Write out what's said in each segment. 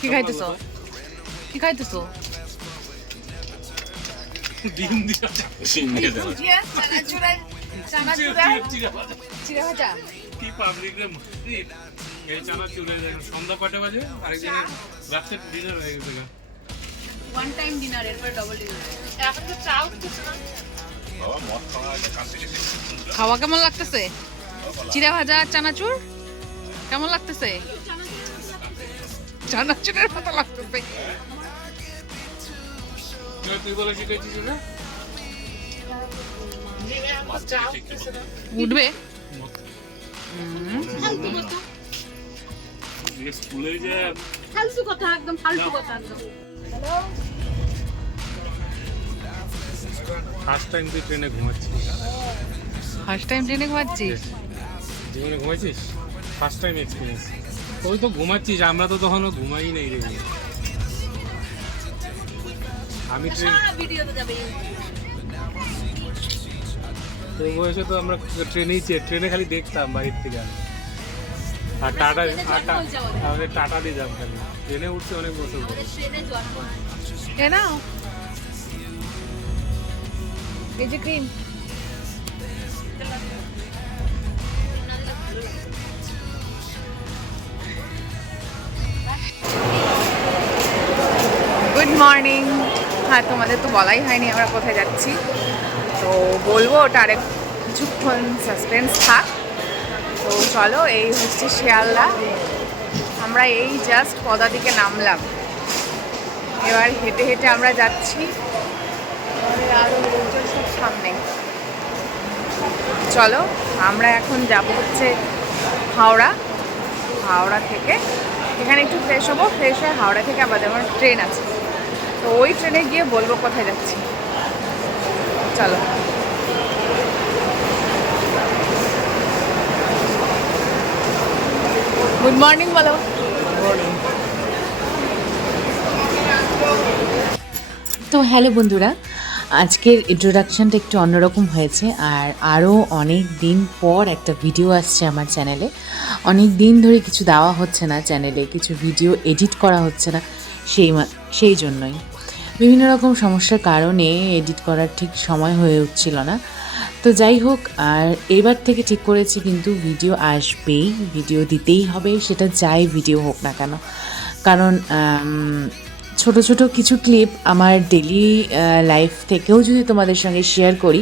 কি খাইতেছো? কি খাইতেছো? ডিম দিয়া চিড়া ভাজা। কি পাবলিক রে এই চানাচুর সন্ধ্যা কয়টা বাজে আরেকদিনের রাত্রে ডিনার হয়ে গেছে গা। ওয়ান টাইম ডিনার এরপর ডবল ডিনার। এখন তো চা উঠতেছে না। খাওয়া কেমন লাগতেছে? চিড়া ভাজা আর চানাচুর কেমন লাগতেছে? চানাচুরের মতো লাগতেছে। তুই বলে শিখেছিস না উঠবে স্কুলে যে ফালতু কথা, একদম ফালতু কথা একদম। ফার্স্ট টাইম তুই ট্রেনে ঘুমাচ্ছিস? ফার্স্ট টাইম ট্রেনে ঘুমাচ্ছিস? জীবনে ঘুমাইছিস? First time experience. ওই তো ঘুমাচ্ছিস, আমরা তো তখনও ঘুমাই নাই রে। আমি ট্রেন তোর বয়সে তো আমরা ট্রেনে খালি দেখতাম বাড়ির থেকে। আর টাটা আমাদের টাটা দিয়ে যাম খালি। ট্রেনে উঠতে অনেক বছর পরে। এ নাও, এই যে ক্রিম। Good morning. হ্যাঁ, তোমাদের তো বলাই হয়নি আমরা কোথায় যাচ্ছি, তো বলবো ওটা আরেক কিছুক্ষণ সাসপেন্স থাক। তো চলো, এই হচ্ছে শিয়ালদা। আমরা এই জাস্ট পদা দিকে নামলাম, এবার হেঁটে হেঁটে আমরা যাচ্ছি। আরও লোকজন সব সামনে। চলো, আমরা এখন যাব হচ্ছে হাওড়া। হাওড়া থেকে এখানে একটু ফ্রেশ হবো, ফ্রেশ হয়ে হাওড়া থেকে আবার আমার ট্রেন আছে, তো ওই ট্রেনে গিয়ে বলবো কোথায় যাচ্ছি। চলো। গুড মর্নিং বলো। তো হ্যালো বন্ধুরা, আজকের ইন্ট্রোডাকশানটা একটু অন্যরকম হয়েছে। আর আরও অনেক দিন পর একটা ভিডিও আসছে আমার চ্যানেলে। অনেক দিন ধরে কিছু দেওয়া হচ্ছে না চ্যানেলে, কিছু ভিডিও এডিট করা হচ্ছে না, সেই জন্যই বিভিন্ন রকম সমস্যার কারণে এডিট করার ঠিক সময় হয়ে উঠছিল না। তো যাই হোক, আর এবার থেকে ঠিক করেছি কিন্তু ভিডিও আসবেই, ভিডিও দিতেই হবে, সেটা যাই ভিডিও হোক না কেন। কারণ ছোট ছোট কিছু ক্লিপ আমার ডেলি লাইফ থেকেও যদি তোমাদের সঙ্গে শেয়ার করি,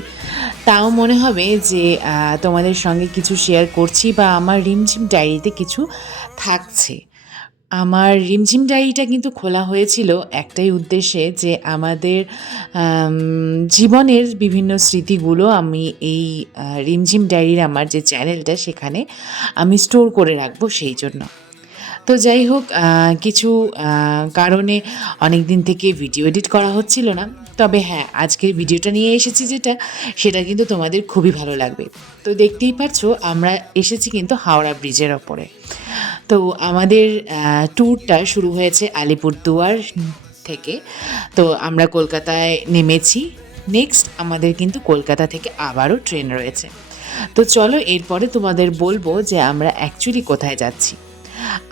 তাও মনে হবে যে তোমাদের সঙ্গে কিছু শেয়ার করছি বা আমার রিমঝিম ডায়েরিতে কিছু থাকছে। আমার রিমঝিম ডায়েরিটা কিন্তু খোলা হয়েছিল একটাই উদ্দেশ্যে, যে আমাদের জীবনের বিভিন্ন স্মৃতিগুলো আমি এই রিমঝিম ডায়েরির আমার যে চ্যানেলটা, সেখানে আমি স্টোর করে রাখবো সেই জন্য। তো যাই হোক, কিছু কারণে অনেক দিন থেকে ভিডিও এডিট করা হচ্ছিল না। তবে হ্যাঁ, আজকের ভিডিওটা নিয়ে এসেছি সেটা কিন্তু তোমাদের খুবই ভালো লাগবে। তো দেখতেই পাচ্ছো, আমরা এসেছি কিন্তু হাওড়া ব্রিজের ওপরে। তো আমাদের ট্যুরটা শুরু হয়েছে আলিপুরদুয়ার থেকে। তো আমরা কলকাতায় নেমেছি। নেক্সট আমাদের কিন্তু কলকাতা থেকে আবারও ট্রেন রয়েছে। তো চলো, এরপরে তোমাদের বলবো যে আমরা অ্যাকচুয়ালি কোথায় যাচ্ছি।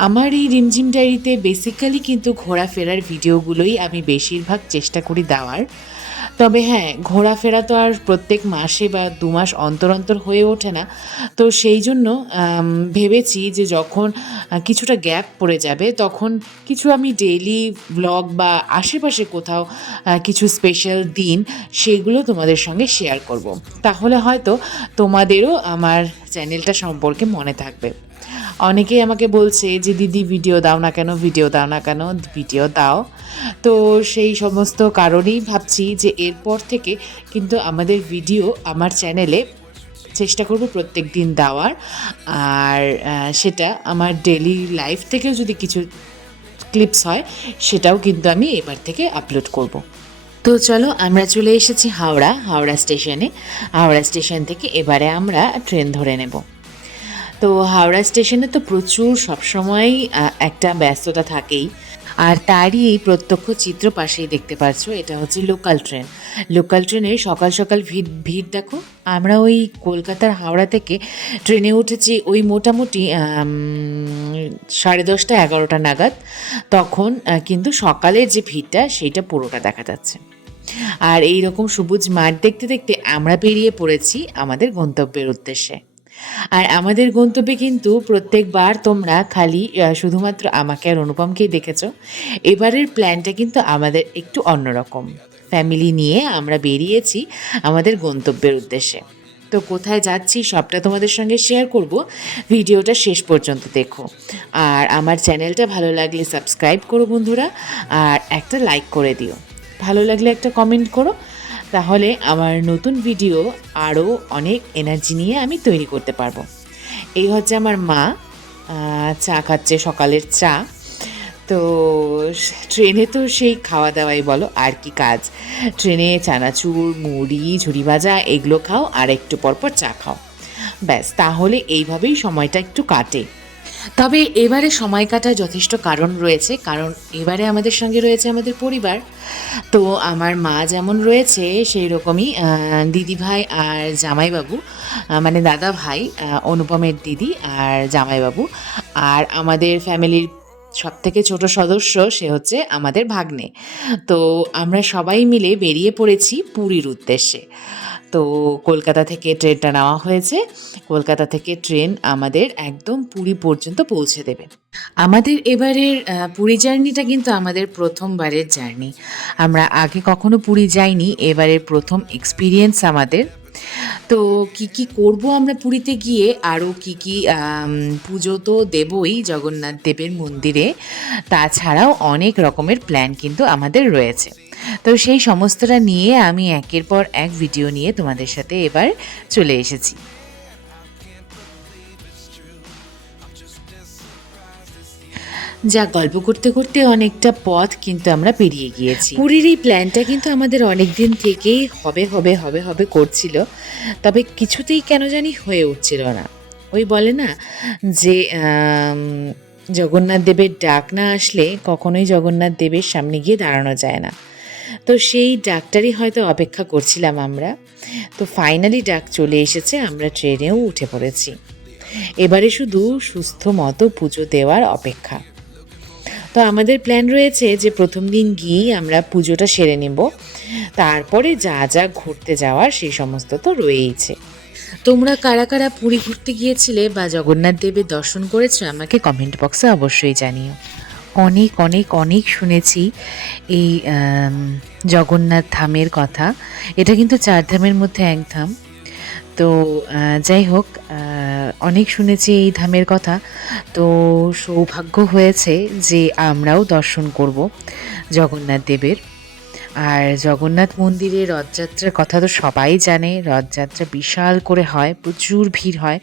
আমার এই রিমঝিম ডায়েরিতে বেসিক্যালি কিন্তু ঘোরাফেরার ভিডিওগুলোই আমি বেশিরভাগ চেষ্টা করি দেওয়ার। তবে হ্যাঁ, ঘোরাফেরা তো আর প্রত্যেক মাসে বা 2 মাস অন্তর অন্তর হয়ে ওঠে না। তো সেই জন্য ভেবেছি যে যখন কিছুটা গ্যাপ পড়ে যাবে, তখন কিছু আমি ডেইলি ব্লগ বা আশেপাশে কোথাও কিছু স্পেশাল দিন, সেগুলো তোমাদের সঙ্গে শেয়ার করব। তাহলে হয়তো তোমাদেরও আমার চ্যানেলটা সম্পর্কে মনে থাকবে। অনেকেই আমাকে বলছে যে দিদি ভিডিও দাও না কেন, ভিডিও দাও না কেন, ভিডিও দাও। তো সেই সমস্ত কারণেই ভাবছি যে এরপর থেকে কিন্তু আমাদের ভিডিও আমার চ্যানেলে চেষ্টা করব প্রত্যেক দিন দেওয়ার। আর সেটা আমার ডেলি লাইফ থেকেও যদি কিছু ক্লিপস হয়, সেটাও কিন্তু আমি এবার থেকে আপলোড করব। তো চলো, আমরা চলে এসেছি হাওড়া স্টেশনে। হাওড়া স্টেশন থেকে এবারে আমরা ট্রেন ধরে নেব। তো হাওড়া স্টেশনে তো প্রচুর সবসময়ই একটা ব্যস্ততা থাকেই। আর তারই এই প্রত্যক্ষ চিত্র পাশেই দেখতে পাচ্ছ, এটা হচ্ছে লোকাল ট্রেন। লোকাল ট্রেনে সকাল সকাল ভিড় দেখো। আমরা ওই কলকাতার হাওড়া থেকে ট্রেনে উঠেছি ওই মোটামুটি 10:30-11টা নাগাদ, তখন কিন্তু সকালের যে ভিড়টা সেইটা পুরোটা দেখা যাচ্ছে। আর এই রকম সবুজ মাঠ দেখতে দেখতে আমরা বেরিয়ে পড়েছি আমাদের গন্তব্যের উদ্দেশ্যে। আর আমাদের গন্তব্যে কিন্তু প্রত্যেকবার তোমরা খালি শুধুমাত্র আমাকে আর অনুপমকেই দেখেছো। এবারের প্ল্যানটা কিন্তু আমাদের একটু অন্যরকম। ফ্যামিলি নিয়ে আমরা বেরিয়েছি আমাদের গন্তব্যের উদ্দেশ্যে। তো কোথায় যাচ্ছি সবটা তোমাদের সঙ্গে শেয়ার করব, ভিডিওটা শেষ পর্যন্ত দেখো। আর আমার চ্যানেলটা ভালো লাগলে সাবস্ক্রাইব করো বন্ধুরা, আর একটা লাইক করে দিও। ভালো লাগলে একটা কমেন্ট করো, তাহলে আমার নতুন ভিডিও আরও অনেক এনার্জি নিয়ে আমি তৈরি করতে পারবো। এই হচ্ছে আমার মা চা খাচ্ছে, সকালের চা। তো ট্রেনে তো সেই খাওয়া দাওয়াই বলো, আর কি কাজ। ট্রেনে চানাচুর, মুড়ি, ঝুড়ি ভাজা এগুলো খাও, আর একটু পরপর চা খাও, ব্যাস। তাহলে এইভাবেই সময়টা একটু কাটে। তবে এবারে সময় কাটার যথেষ্ট কারণ রয়েছে, কারণ এবারে আমাদের সঙ্গে রয়েছে আমাদের পরিবার। তো আমার মা যেমন রয়েছে সেই রকমই দিদিভাই আর জামাইবাবু, মানে দাদা ভাই, অনুপমের দিদি আর জামাইবাবু, আর আমাদের ফ্যামিলির সবথেকে ছোট সদস্য সে হচ্ছে আমাদের ভাগ্নে। তো আমরা সবাই মিলে বেরিয়ে পড়েছি পুরীর উদ্দেশ্যে। তো কলকাতা থেকে ট্রেনটা নেওয়া হয়েছে। কলকাতা থেকে ট্রেন আমাদের একদম পুরী পর্যন্ত পৌঁছে দেবে। আমাদের এবারের পুরী জার্নিটা কিন্তু আমাদের প্রথমবারের জার্নি। আমরা আগে কখনো পুরী যাইনি, এবারের প্রথম এক্সপিরিয়েন্স আমাদের। তো কি কি করব আমরা পুরীতে গিয়ে, আরও কি কি পুজো তো দেবই জগন্নাথ দেবের মন্দিরে, তাছাড়াও অনেক রকমের প্ল্যান কিন্তু আমাদের রয়েছে। তো সেই সমস্তটা নিয়ে আমি একের পর এক ভিডিও নিয়ে তোমাদের সাথে এবার চলে এসেছি। যা গল্প করতে করতে অনেকটা পথ কিন্তু আমরা পেরিয়ে গিয়েছি। পুরীর এই প্ল্যানটা কিন্তু আমাদের অনেক দিন থেকেই হবে হবে হবে হবে করছিল, তবে কিছুতেই কেন জানি হয়ে উঠছিল না। ওই বলে না যে জগন্নাথ দেবের ডাক না আসলে কখনোই জগন্নাথ দেবের সামনে গিয়ে দাঁড়ানো যায় না। তো সেই ডাকটারই হয়তো অপেক্ষা করছিলাম আমরা। তো ফাইনালি ডাক চলে এসেছে, আমরা ট্রেনেও উঠে পড়েছি। এবারে শুধু সুস্থ মতো পুজো দেওয়ার অপেক্ষা। তো আমাদের প্ল্যান রয়েছে যে প্রথম দিন গিয়েই আমরা পুজোটা সেরে নেব, তারপরে যা যা ঘুরতে যাওয়ার সেই সমস্ত তো রয়েইছে। তোমরা কারা কারা পুরী ঘুরতে গিয়েছিলে বা জগন্নাথ দেবের দর্শন করেছো আমাকে কমেন্ট বক্সে অবশ্যই জানিও। অনেক অনেক অনেক শুনেছি এই জগন্নাথ ধামের কথা। এটা কিন্তু 4 ধামের মধ্যে এক ধাম। তো যাই হোক, অনেক শুনেছি এই ধামের কথা। তো সৌভাগ্য হয়েছে যে আমরাও দর্শন করব জগন্নাথ দেবের। আর জগন্নাথ মন্দিরে রথযাত্রার কথা তো সবাই জানে। রথযাত্রা বিশাল করে হয়, প্রচুর ভিড় হয়।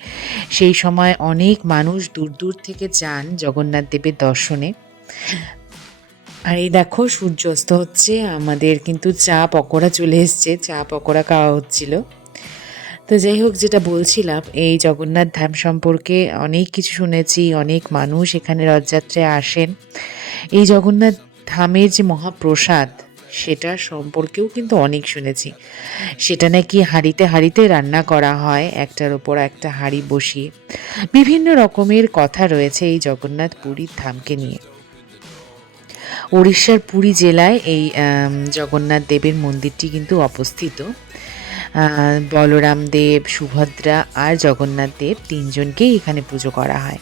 সেই সময় অনেক মানুষ দূর দূর থেকে যান জগন্নাথ দেবের দর্শনে। আর এই দেখো সূর্যাস্ত হচ্ছে, আমাদের কিন্তু চা পকোড়া চলে এসছে, চা পকোড়া খাওয়া হচ্ছিল। তো যাই হোক, যেটা বলছিলাম, এই জগন্নাথ ধাম সম্পর্কে অনেক কিছু শুনেছি। অনেক মানুষ এখানে রথযাত্রায় আসেন। এই জগন্নাথ ধামের যে মহাপ্রসাদ সেটা সম্পর্কেও কিন্তু অনেক শুনেছি। সেটা নাকি হাঁড়িতে হাঁড়িতে রান্না করা হয়, একটার ওপর একটা হাঁড়ি বসিয়ে। বিভিন্ন রকমের কথা রয়েছে এই জগন্নাথ পুরীর ধামকে নিয়ে। উড়িষ্যার পুরী জেলায় এই জগন্নাথ দেবের মন্দিরটি কিন্তু অবস্থিত। বলরাম দেব, সুভদ্রা আর জগন্নাথ দেব তিনজনকেই এখানে পুজো করা হয়।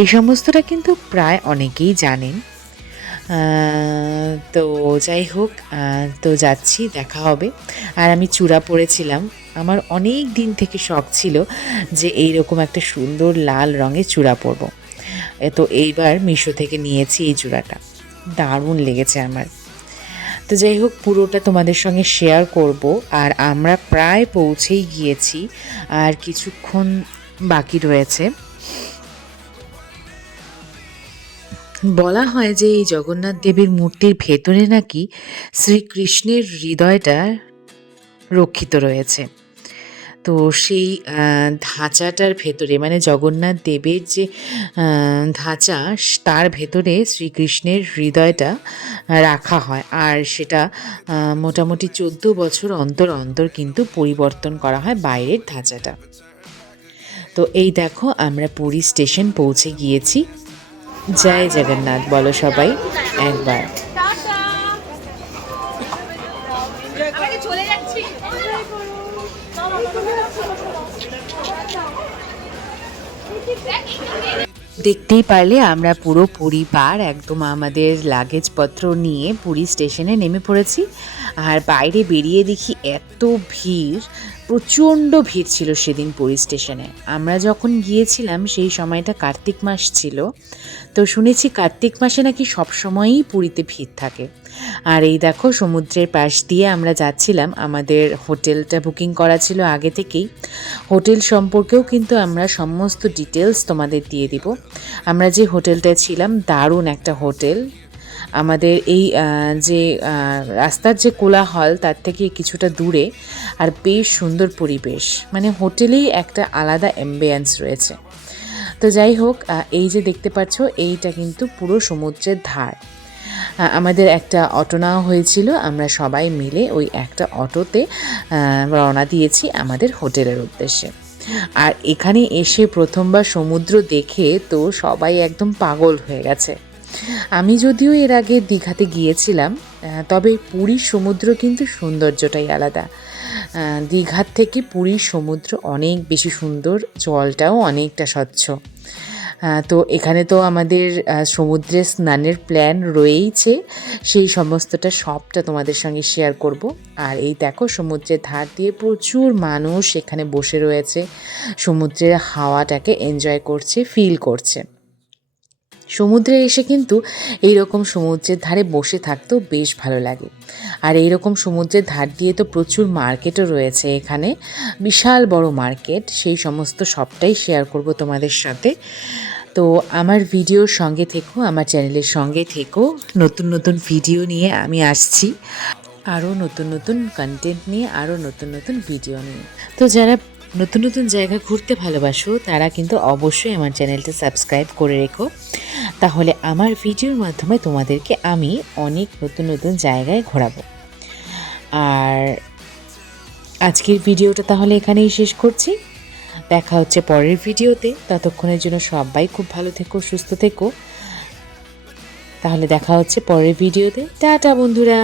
এই সমস্তটা কিন্তু প্রায় অনেকেই জানেন। তো যাই হোক, তো যাচ্ছি, দেখা হবে। আর আমি চূড়া পরেছিলাম। আমার অনেক দিন থেকে শখ ছিল যে এইরকম একটা সুন্দর লাল রঙের চূড়া পরবো। তো এইবার মিশো থেকে নিয়েছি এই চূড়াটা, দারুণ লেগেছে আমার। তো যাই হোক, পুরোটা তোমাদের সঙ্গে শেয়ার করব। আর আমরা প্রায় পৌঁছেই গিয়েছি, আর কিছুক্ষণ বাকি রয়েছে। বলা হয় যে এই জগন্নাথ দেবের মূর্তির ভেতরে নাকি শ্রীকৃষ্ণের হৃদয়টা রক্ষিত রয়েছে। তো সেই ধাঁচাটার ভেতরে, মানে জগন্নাথ দেবের যে ধাঁচা, তার ভেতরে শ্রীকৃষ্ণের হৃদয়টা রাখা হয়। আর সেটা মোটামুটি 14 বছর অন্তর অন্তর কিন্তু পরিবর্তন করা হয় বাইরের ধাঁচাটা। তো এই দেখো, আমরা পুরী স্টেশন পৌঁছে গিয়েছি। জয় জগন্নাথ বলো সবাই একবার। দেখতেই পারলে আমরা পুরো পরিবার একদম আমাদের লাগেজপত্র নিয়ে পুরী স্টেশনে নেমে পড়েছি। আর বাইরে বেরিয়ে দেখি এত ভিড়, প্রচণ্ড ভিড় ছিল সেদিন পুরী স্টেশনে। আমরা যখন গিয়েছিলাম সেই সময়টা কার্তিক মাস ছিল, তো শুনেছি কার্তিক মাসে নাকি সবসময়ই পুরীতে ভিড় থাকে। আর এই দেখো সমুদ্রের পাশ দিয়ে আমরা যাচ্ছিলাম, আমাদের হোটেলটা বুকিং করা ছিল আগে থেকেই। হোটেল সম্পর্কেও কিন্তু আমরা সমস্ত ডিটেলস তোমাদের দিয়ে দিব। আমরা যে হোটেলটায় ছিলাম দারুণ একটা হোটেল, আমাদের এই যে রাস্তার যে কোলাহল তার থেকে কিছুটা দূরে, আর বেশ সুন্দর পরিবেশ, মানে হোটেলেই একটা আলাদা অ্যাম্বিয়েন্স রয়েছে। তো যাই হোক, এই যে দেখতে পাচ্ছ এইটা কিন্তু পুরো সমুদ্রের ধার। আমাদের একটা অটো নেওয়া হয়েছিল, আমরা সবাই মিলে ওই একটা অটোতে রওনা দিয়েছি আমাদের হোটেলের উদ্দেশ্যে। আর এখানে এসে প্রথমবার সমুদ্র দেখে তো সবাই একদম পাগল হয়ে গেছে। আমি যদিও এর আগে দীঘাতে গিয়েছিলাম, তবে পুরীর সমুদ্র কিন্তু সৌন্দর্যটাই আলাদা। দীঘার থেকে পুরীর সমুদ্র অনেক বেশি সুন্দর, জলটাও অনেকটা স্বচ্ছ। তো এখানে তো আমাদের সমুদ্রে স্নানের প্ল্যান রয়েইছে, সেই সমস্তটা সবটা তোমাদের সঙ্গে শেয়ার করব। আর এই দেখো সমুদ্রের ধার দিয়ে প্রচুর মানুষ এখানে বসে রয়েছে, সমুদ্রের হাওয়াটাকে এনজয় করছে, ফিল করছে। সমুদ্রে এসে কিন্তু এইরকম সমুদ্রের ধারে বসে থাকতেও বেশ ভালো লাগে। আর এইরকম সমুদ্রের ধার দিয়ে তো প্রচুর মার্কেটও রয়েছে এখানে, বিশাল বড় মার্কেট, সেই সমস্ত সবটাই শেয়ার করব তোমাদের সাথে। তো আমার ভিডিওর সঙ্গে থেকো, আমার চ্যানেলের সঙ্গে থেকো, নতুন নতুন ভিডিও নিয়ে আমি আসছি, আরও নতুন নতুন কন্টেন্ট নিয়ে, আরও নতুন নতুন ভিডিও নিয়ে। তো যারা নতুন নতুন জায়গা ঘুরতে ভালোবাসো তারা কিন্তু অবশ্যই আমার চ্যানেলটা সাবস্ক্রাইব করে রেখো, তাহলে আমার ভিডিওর মাধ্যমে তোমাদেরকে আমি অনেক নতুন নতুন জায়গায় ঘোরাবো। আর আজকের ভিডিওটা তাহলে এখানেই শেষ করছি, দেখা হচ্ছে পরের ভিডিওতে। ততক্ষণের জন্য সবাই খুব ভালো থেকো, সুস্থ থেকো। তাহলে দেখা হচ্ছে পরের ভিডিওতে। টাটা বন্ধুরা।